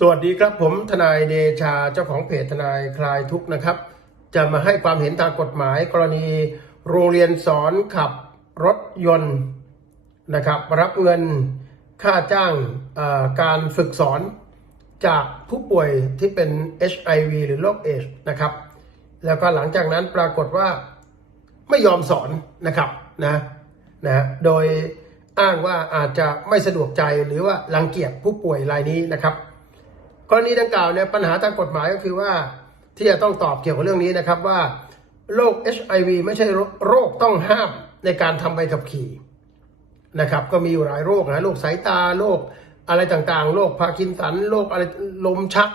สวัสดีครับผมทนายเดชาเจ้าของเพจทนายคลายทุกข์นะครับ จะมาให้ความเห็นทางกฎหมาย กรณีโรงเรียนสอนขับรถยนต์นะครับ รับเงินค่าจ้างการฝึกสอนจากผู้ป่วยที่เป็น HIV หรือโรคเอชนะครับ แล้วก็หลังจากนั้นปรากฏว่าไม่ยอมสอนนะครับนะนะโดยอ้างว่าอาจจะไม่สะดวกใจหรือว่ารังเกียจผู้ป่วยรายนี้นะครับ กรณีดังกล่าวเนี่ยปัญหาทางกฎหมายก็คือว่าที่จะต้องตอบเกี่ยวกับเรื่องนี้นะครับว่าโรค HIV ไม่ใช่โรคต้องห้ามในการทำใบขับขี่นะครับ ก็มีอยู่หลายโรคนะโรคสายตาโรคอะไรต่างๆโรคพาร์กินสันโรคอะไรลมชัก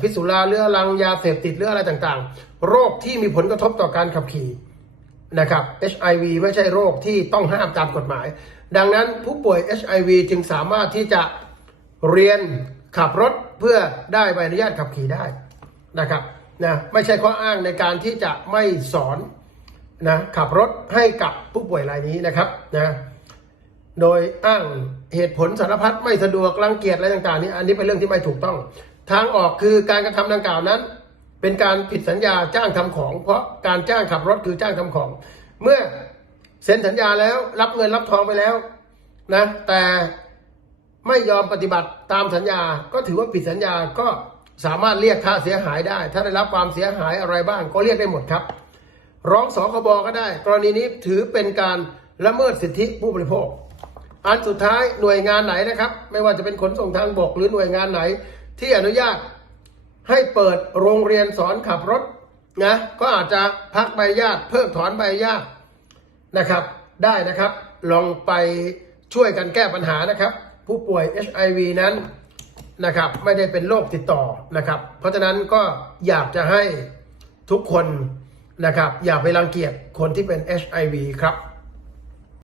พิษสุราเรื้อรังยาเสพติดหรืออะไรต่างๆ โรคที่มีผลกระทบต่อการขับขี่นะครับ HIV ไม่ใช่โรคที่ต้องห้ามตามกฎหมาย ดังนั้นผู้ป่วย HIV จึงสามารถที่จะเรียน ขับรถเพื่อได้ใบอนุญาตขับขี่ได้นะครับนะไม่ใช่ข้ออ้างในการที่จะไม่สอนนะขับรถให้กับผู้ป่วยรายนี้นะครับนะโดยอ้างเหตุผลสารพัดไม่สะดวกรังเกียจอะไรต่างๆนี้อันนี้เป็นเรื่องที่ไม่ถูกต้อง ทางออกคือการกระทำดังกล่าวนั้น เป็นการผิดสัญญาจ้างทำของ เพราะการจ้างขับรถคือจ้างทำของ เมื่อเซ็นสัญญาแล้วรับเงินรับทองไปแล้วนะแต่ ไม่ยอมปฏิบัติตามสัญญา ก็ถือว่าผิดสัญญาก็สามารถเรียกค่าเสียหายได้ ถ้าได้รับความเสียหายอะไรบ้างก็เรียกได้หมดครับ ร้องสคบก็ได้ กรณีนี้ถือเป็นการละเมิดสิทธิผู้บริโภค อันสุดท้ายหน่วยงานไหนนะครับ ไม่ว่าจะเป็นขนส่งทางบกหรือหน่วยงานไหน ที่อนุญาตให้เปิดโรงเรียนสอนขับรถนะก็อาจจะพักใบอนุญาตเพิกถอนใบอนุญาตนะครับ ได้นะครับ ลองไปช่วยกันแก้ปัญหานะครับ ผู้ป่วย HIV นั้นนะครับไม่ได้เป็นโรคติดต่อนะครับ เพราะฉะนั้นก็อยากจะให้ทุกคนนะครับอย่าไปรังเกียจคนที่เป็น HIV ครับ